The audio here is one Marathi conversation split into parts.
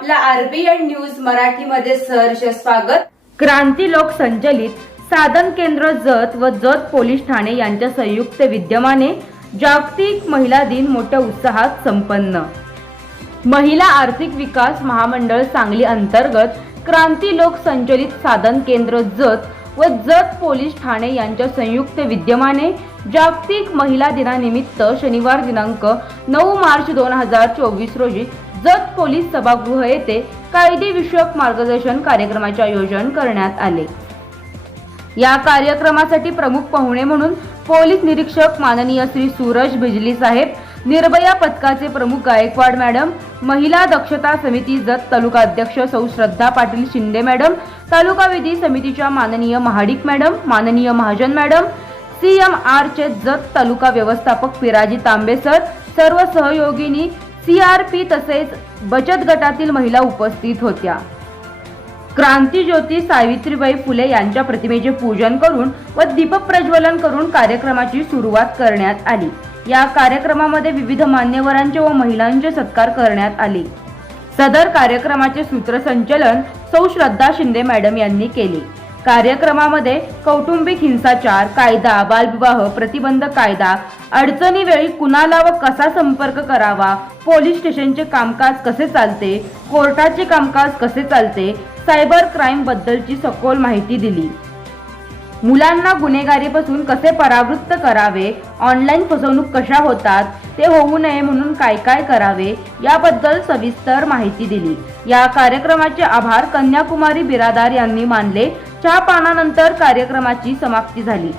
आपला आरबीएन न्यूज मराठीमध्ये सहर्ष स्वागत. क्रांती लोक संचलित साधन केंद्र जत व जत पोलीस ठाणे यांच्या संयुक्त विद्यमाने जागतिक महिला दिन मोठ्या उत्साहात संपन्न. महिला आर्थिक विकास महामंडळ सांगली अंतर्गत क्रांती लोक संचलित साधन केंद्र जत व जत पोलीस ठाणे यांच्या संयुक्त विद्यमाने जागतिक महिला दिनानिमित्त शनिवार दिनांक नऊ मार्च दोन हजार चोवीस रोजी जत पोलीस सभागृह येथे कायदेविषयक मार्गदर्शन कार्यक्रमाचे आयोजन करण्यात आले. या कार्यक्रमासाठी प्रमुख पाहुणे म्हणून पोलीस निरीक्षक माननीय श्री सूरज भिजली साहेब निर्भया पथकाचे प्रमुख गायकवाड मॅडम महिला दक्षता समिती जत तालुका अध्यक्ष सौ श्रद्धा पाटील शिंदे मॅडम तालुका विधी समितीच्या माननीय महाडिक मॅडम माननीय Mahajan madam C M R चे जत तालुका व्यवस्थापक पिराजी तांबे सर सर्व सहयोगिनी सी आर पी तसेच बचत गटातील महिला उपस्थित होत्या. क्रांतीज्योती सावित्रीबाई फुले यांच्या प्रतिमेचे पूजन करून व दीपक प्रज्वलन करून कार्यक्रमाची सुरुवात करण्यात आली. या कार्यक्रमामध्ये विविध मान्यवरांचे व महिलांचे सत्कार करण्यात आले. सदर कार्यक्रमाचे सूत्रसंचलन सौ श्रद्धा शिंदे मॅडम यांनी केले. कार्यक्रमामध्ये कौटुंबिक हिंसाचार कायदा बालविवाह प्रतिबंध कायदा अडचणीवेळी कुणाला व कसा संपर्क करावा पोलीस स्टेशनचे कामकाज कसे चालते कोर्टाचे कामकाज कसे चालते सायबर क्राईम बद्दलची सखोल माहिती दिली. मुलांना गुन्हेगारीपासून कसे परावृत्त करावे ऑनलाईन फसवणूक कशा होतात ते होऊ नये म्हणून काय काय करावे याबद्दल सविस्तर माहिती दिली. या कार्यक्रमाचे आभार कन्याकुमारी बिरादार यांनी मानले. चहा पानानंतर कार्यक्रमाची समाप्ती झाली.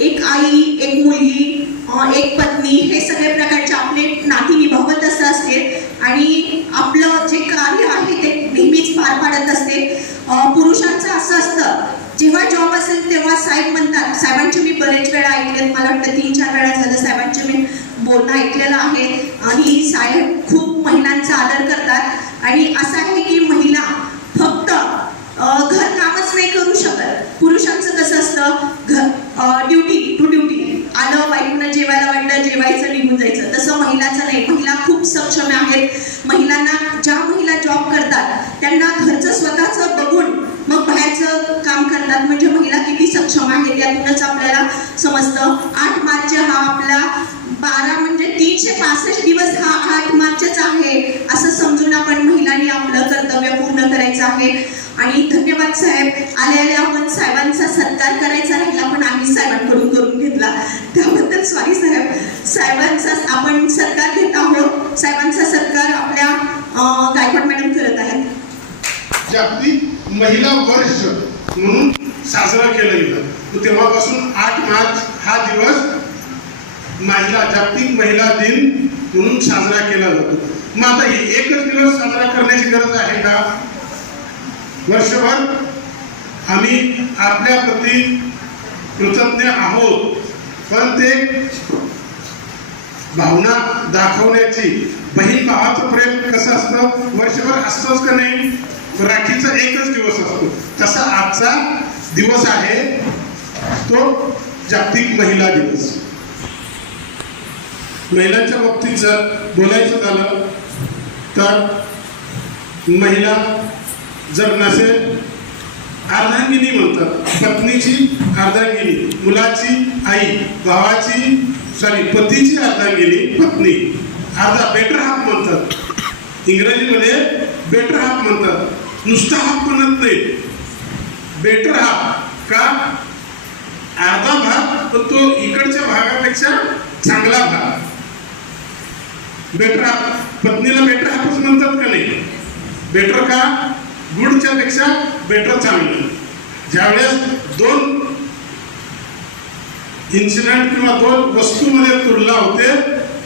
एक आई एक मुलगी एक पत्नी हे सगळे प्रकारचे आपले नाती निभावत असं असते. आणि आपलं जे कार्य आहे ते नेहमीच पार पाडत असते. पुरुषांचं असं असतं जेव्हा जॉब असेल तेव्हा साहेब म्हणतात साहेबांचे मी बरेच वेळा ऐकलेत मला वाटतं तीन चार वेळा झालं साहेबांचे मी बोलणं ऐकलेलं आहे. आणि साहेब खूप महिलांचा आदर करतात. आणि असं आहे की महिला फक्त घर कामच नाही करू शकत पुरुषांचं कसं असतं? ड्युटी टू ड्युटी आलं बाईकनं जेवायला वाटलं जेवायचं निघून जायचं. तसं महिलाचं नाही. महिला खूप सक्षम आहेत. महिलांना ज्या महिला जॉब करतात त्यांना घरचं स्वतःचं बघून मग बाहेरचं काम करतात. म्हणजे महिला किती सक्षम आहेत यातूनच आपल्याला समजतं. आठ मार्च हा आपला बारा म्हणजे तीनशे पासष्ट दिवस हा आठ मार्चच आहे. असं समजून आपण महिलांनी आपलं कर्तव्य पूर्ण करायचं आहे. आणि धन्यवाद साहेब. आले आले आपण साहेबांचा सत्कार करायचा राहिला पण आम्ही साहेबांकडून करून घेतला. त्याबद्दल स्वामी साहेब. साहेबांचा आपण सत्कार घेत आहोत. साहेबांचा सत्कार आपल्या गायकवाड मॅडम करत आहेत. जागतिक महिला वर्ष म्हणून साजरा केलं गेलं. तेव्हापासून आठ मार्च हा दिवस महिला जागतिक महिला दिन म्हणून साजरा केला जातो. मग आता हे एकच दिवस साजरा करण्याची गरज आहे का? वर्षभर आम्ही आपल्याप्रती कृतज्ञ आहोत. पण ते भावना दाखवण्याची बहीण भावाचं प्रेम कसं असतं? वर्षभर असतोच का नाही? राखीचा एकच दिवस असतो. तसा आजचा दिवस आहे तो जागतिक महिला दिवस. महिलांच्या बाबतीत जर बोलायचं झालं तर महिला जर नसेल अर्धांगिनी म्हणतात. पत्नीची अर्धांगिनी मुलाची आई भावाची सॉरी पतीची अर्धांगिनी पत्नी. अर्धा बेटर हाफ म्हणतात. इंग्रजीमध्ये बेटर हाफ म्हणतात. नुसता हाफ म्हणत नाही. बेटर हाफ का? अर्धा भाग पण तो इकडच्या भागापेक्षा चांगला भाग. बेटर हाफ पत्नीला बेटर हाफच म्हणतात का नाही? बेटर का? गुडच्या पेक्षा बेटर चांगलं. ज्यावेळेस दोन इन्सिडेंट किंवा दोन वस्तूमध्ये तुलना होते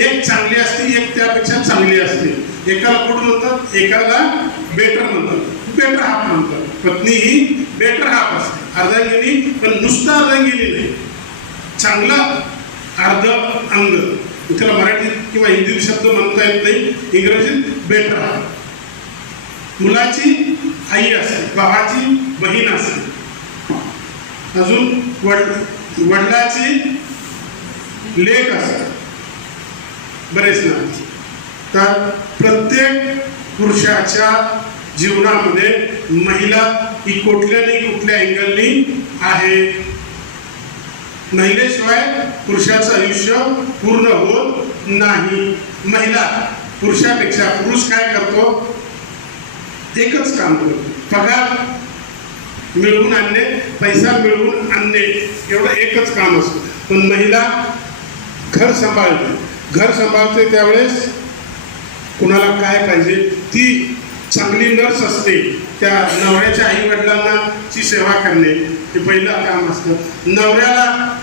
एक चांगली असते एक त्यापेक्षा चांगली असते. एकाला गुड म्हणतात? एकाला बेटर म्हणतात. बेटर हाफ म्हणतात. पत्नी ही बेटर हाफ असते. अर्धांगिनी पण नुसता अर्धांगिनी नाही. चांगला अर्ध अंग. त्याला मराठीत किंवा हिंदीत शब्द म्हणता येत नाही. इंग्रजीत बेटर हाफ मुलाची आई असते भावाची बहीण असते अजून वड वडिलाची लेख असते बरेच ना तर प्रत्येक पुरुषाच्या जीवनामध्ये महिला ही कुठल्या नाही कुठल्या अँगलनी आहे. महिलेशिवाय पुरुषाचं आयुष्य पूर्ण होत नाही. महिला पुरुषापेक्षा पुरुष काय करतो? एकच काम करतो पगार मिळवून आणणे पैसा मिळवून आणणे एवढं एकच काम असतं पण महिला घर सांभाळते. घर सांभाळते त्यावेळेस कुणाला काय पाहिजे ती चांगली नर्स असते. त्या नवऱ्याच्या आई वडिलांना ची सेवा करणे हे पहिलं काम असतं. नवऱ्याला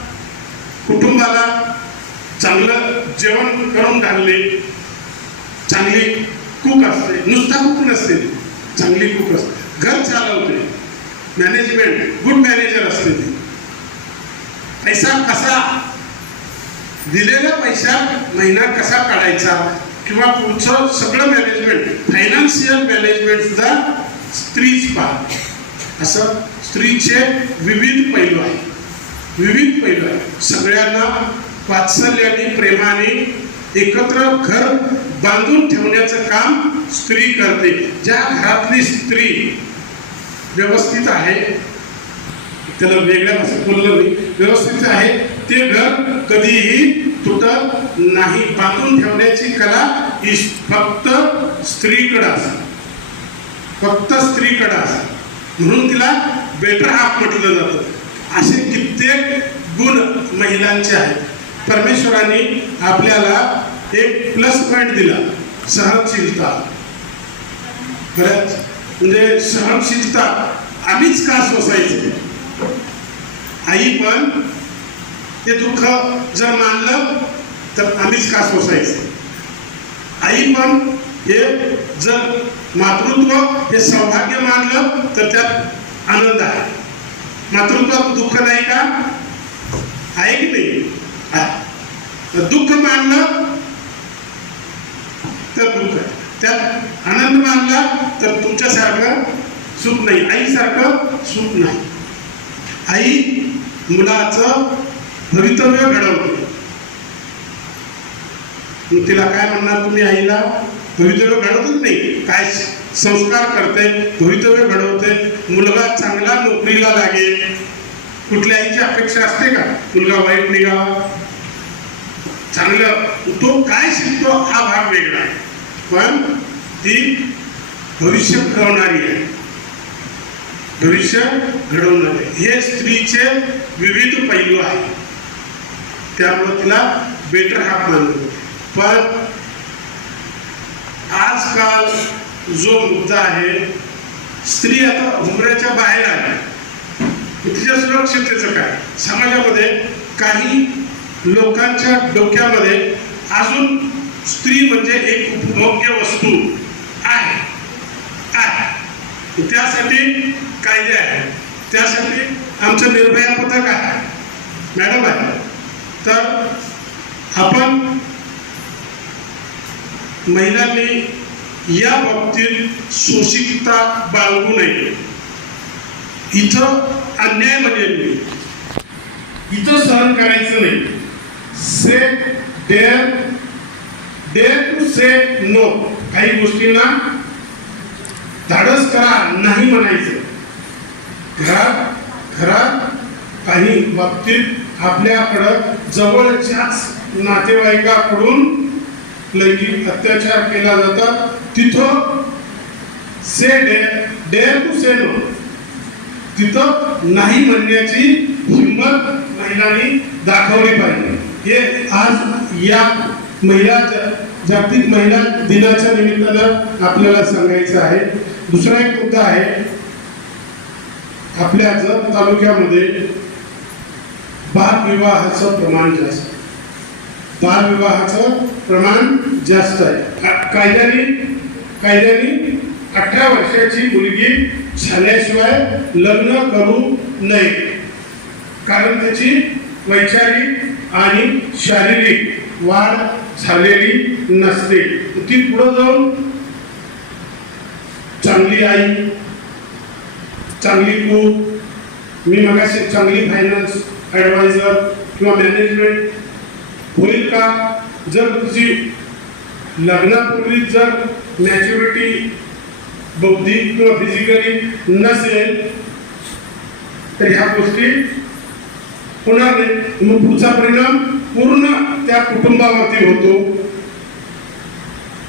कुटुंबाला चांगलं जेवण करून घालणे चांगली कुक असते. नुसता कुक नसते. चांगली कुक असते. घर चालवते. मॅनेजमेंट गुड मॅनेजर असते ती. पैसा कसा दिलेला पैसा महिना कसा काढायचा किंवा पुढचं सगळं मॅनेजमेंट फायनान्शियल मॅनेजमेंट सुद्धा स्त्रीच पाहते. असं स्त्रीचे विविध पैलू आहे विविध पैलू आहे सगळ्यांना वात्सल्याने प्रेमाने एकत्र घर बांधून ठेवण्याचं काम स्त्री करते ज्या घरातली स्त्री व्यवस्थित आहे त्याला वेगळ्या भाषेत बोललं मी व्यवस्थित आहे ते घर कधीही तुटत नाही. बांधून ठेवण्याची कला ही फक्त स्त्रीकडं असते. फक्त स्त्रीकडं असते. म्हणून तिला बेटर हाफ म्हटलं जातं. असे कित्येक गुण महिलांचे आहेत. परमेश्वरांनी आपल्याला एक प्लस पॉइंट दिला. सहनशीलता. बरंच म्हणजे सहनशीलता आम्हीच का सोसायचं? आई पण ते दुःख जर मानलं तर आम्हीच का सोसायचं? आई पण हे जर मातृत्व हे सौभाग्य मानलं तर त्यात आनंद आहे. मातृत्वात दुःख नाही का? आहे की नाही? आहे. तर दुःख मानलं तर दुःख आहे. त्यात आनंद मानला तर तुमच्यासारखं सुख नाही. आईसारखं सुख नाही. आई मुलाचं भवितव्य घडवते. मग तिला काय म्हणणार तुम्ही आईला? भवितव्य घडवतच नाही. काय संस्कार करते भवितव्य घडवते. मुलगा चांगला नोकरीला लागेल. कुठल्या आईची अपेक्षा असते का? मुलगा वाईट निघावा चांगलं. तो काय शिकतो हा भाग वेगळा. पण ती भविष्य घडवणारी आहे. भविष्य घडवणारे हे स्त्रीचे विविध पैलू आहेत. त्यामुळे तिला बेटर हाफ मानतो पण आजकाल जो मुद्दा आहे स्त्री आता उमऱ्याच्या बाहेर आली. तिच्या सुरक्षिततेचं काय? समाजामध्ये काही लोकांच्या डोक्यामध्ये अजून स्त्री म्हणजे एक उपभोग्य वस्तू आहे. आहे. त्यासाठी कायदे आहे त्यासाठी आमचं निर्भया पथक आहे. मॅडम आहे. तर आपण महिलांनी या बाबतीत सोशिकता बाळगू नये. इथं अन्याय म्हणजे नाही. इथं सहन करायचं नाही. Say dare dare to say no काही गोष्टींना धाडस करा नाही म्हणायचं. घरात घरात काही बाबतीत आपल्याकडं जवळच्याच नातेवाईकाकडून लैंगिक अत्याचार केला जातात. तिथं से डे डेअर टू से नो तिथं नाही म्हणण्याची हिंमत महिलांनी दाखवली पाहिजे. हे आज या महिला जागतिक महिला दिनाच्या निमित्तानं आपल्याला सांगायचं आहे. दुसरा एक मुद्दा आहे आपल्या जत तालुक्यामध्ये बालविवाहाचं प्रमाण जास्त बालविवाहाचं प्रमाण जास्त आहे. कायद्याने कायद्याने अठरा वर्षाची मुलगी झाल्याशिवाय लग्न करू नये. कारण त्याची वैचारिक आणि शारीरिक वाढ झालेली नसते. ती पुढं जाऊन चांगली आई चांगली कूक मी मगाशी चांगली फायनान्स ॲडवायझर किंवा मॅनेजमेंट होईल का? जर तुझी लग्नापूर्वी जर मॅच्युरिटी बौद्धिक किंवा फिजिकली नसेल तर ह्या गोष्टी होणार नाही मग पुढचा परिणाम पूर्ण त्या कुटुंबावरती होतो.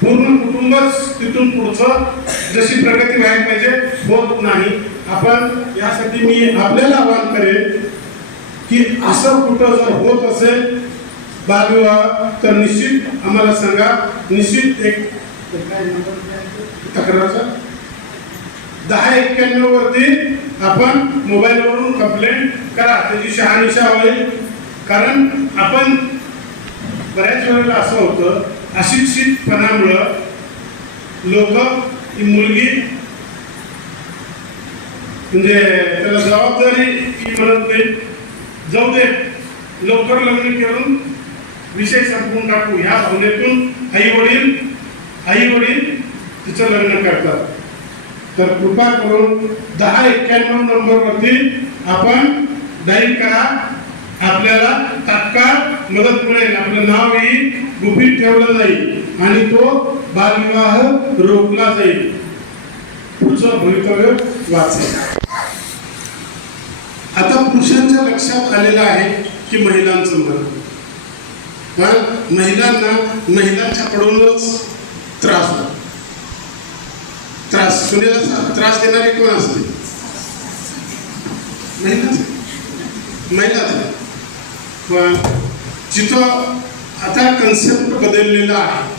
पूर्ण कुटुंबच तिथून पुढचं जशी प्रगती व्हायला पाहिजे होत नाही. आपण यासाठी मी आपल्याला आवाहन करेन की असं कुठं जर होत असेल बालविवाह तर निश्चित आम्हाला सांगा. निश्चित एक तक्रारचा दहा एक्क्याण्णव वरती आपण मोबाईलवरून कंप्लेंट करा. त्याची शहानिशा होईल. कारण आपण बऱ्याच वेळेला असं होतं अशिक्षितपणामुळं लोक ही मुलगी म्हणजे त्याला जबाबदारी ही म्हणत नाही. जाऊ दे लवकर लग्न करून विषय संपवून टाकू. ह्या भावनेतून आई वडील आई वडील तिचं लग्न करतात. तर कृपा करून दहा एक्क्याण्णव नंबरवरती आपण डाईल करा. आपल्याला तात्काळ मदत मिळेल. आपलं नावही गुपित ठेवलं जाईल आणि तो बालविवाह रोखला जाईल. पुढचं भवितव्य वाचेल. आता पुरुषांच्या लक्षात आलेलं आहे की महिलांचं मन पण महिलांना महिलांच्याकडूनच त्रास होतो. त्रास सुनेला त्रास देणारे कोण असते? महिलाच महिलाच पण जिथं आता कन्सेप्ट बदललेला आहे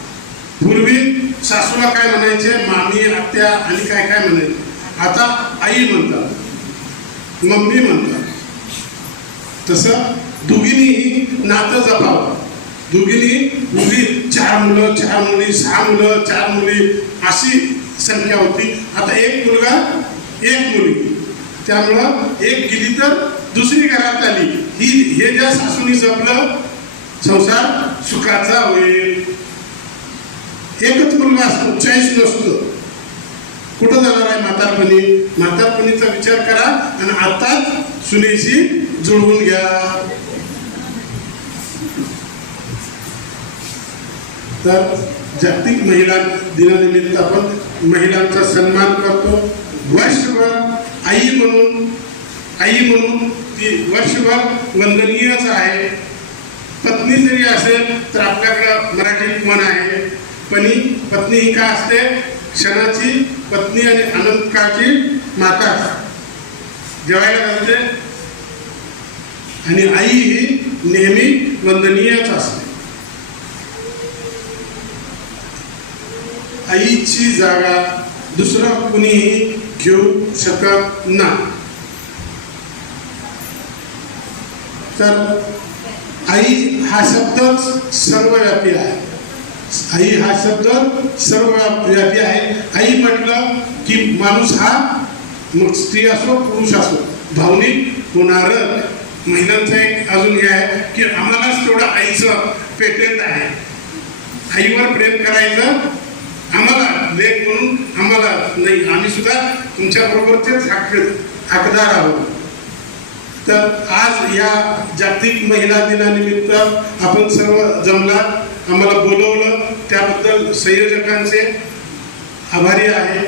पूर्वी सासूला काय म्हणायचे? मामी आत्या आणि काय काय म्हणायचे? आता आई म्हणतात मम्मी म्हणतात. तसं दोघींनीही नातं जपावं. दोघींनी मुली चार मुलं चार मुली सहा मुलं चार मुली अशी संख्या होती. आता एक मुलगा एक मुलगी त्यामुळं एक गेली तर दुसरी घरात आली. ही हे ज्या सासूनी जपलं संसार सुखाचा होईल. एकच मुलगा असतो चॉईस नसतो. कुठं जाणार आहे म्हातारपणी? म्हातारपणीचा विचार करा आणि आताच सुनेशी जुळवून घ्या. तर जागतिक महिला दिनानिमित्त आपण महिलांचा सन्मान करतो. वर्षभर आई म्हणून आई म्हणून ती वर्षभर वंदनीयच आहे. पत्नी जरी असेल तर आपल्याकडं मराठीत मन आहे. पण पत्नी ही का असते? क्षणाची पत्नी आणि अनंत काळची माता. जेवायला घालते. आणि आई ही नेहमी वंदनीयच असते. आईची जागा दुसरं कुणीही घेऊ शकत नाही. तर आई हा शब्दच सर्वव्यापी आहे. आई हा शब्द सर्वव्यापी आहे. आई म्हटलं की माणूस हा मग स्त्री असो पुरुष असो भावनिक होणार महिलांचं एक अजून हे आहे की आम्हालाच तेवढं आईचं पेटेंट आहे. आईवर प्रेम करायचं आम्हाला लेख म्हणून आम्हाला नाही आम्ही सुद्धा तुमच्या बरोबरचेच हक्क हकदार आहोत. तर आज या जागतिक महिला दिनानिमित्त आपण सर्व जमला आम्हाला बोलवलं. त्याबद्दल संयोजकांचे आभारी आहे.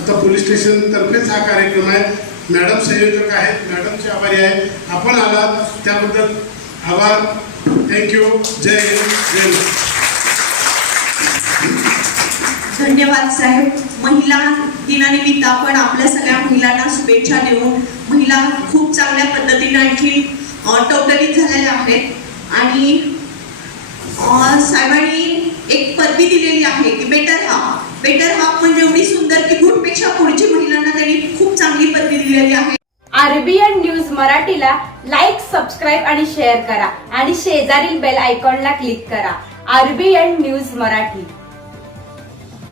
आता पोलीस स्टेशनतर्फेच हा कार्यक्रम आहे. मॅडम संयोजक आहेत मॅडमचे आभारी आहे. आपण आलात त्याबद्दल आभार. थँक्यू जय हिंद जय हिंद धन्यवाद साहेब. महिला दिनानिमित्त आपण आपल्या सगळ्या महिलांना शुभेच्छा देऊन महिला खूप चांगल्या पद्धतीने आणखी टोटली झालेल्या आहेत. आणि साहेबांनी एक पदवी दिलेली आहे की बेटर हाफ बेटर हाफ म्हणजे एवढी सुंदर की गुडपेक्षा पुढची महिलांना त्यांनी खूप चांगली पदवी दिलेली आहे. आरबीएन न्यूज मराठीला लाईक सबस्क्राईब आणि शेअर करा. आणि शेजारील बेल आयकॉनला क्लिक करा. RBN news Marathi.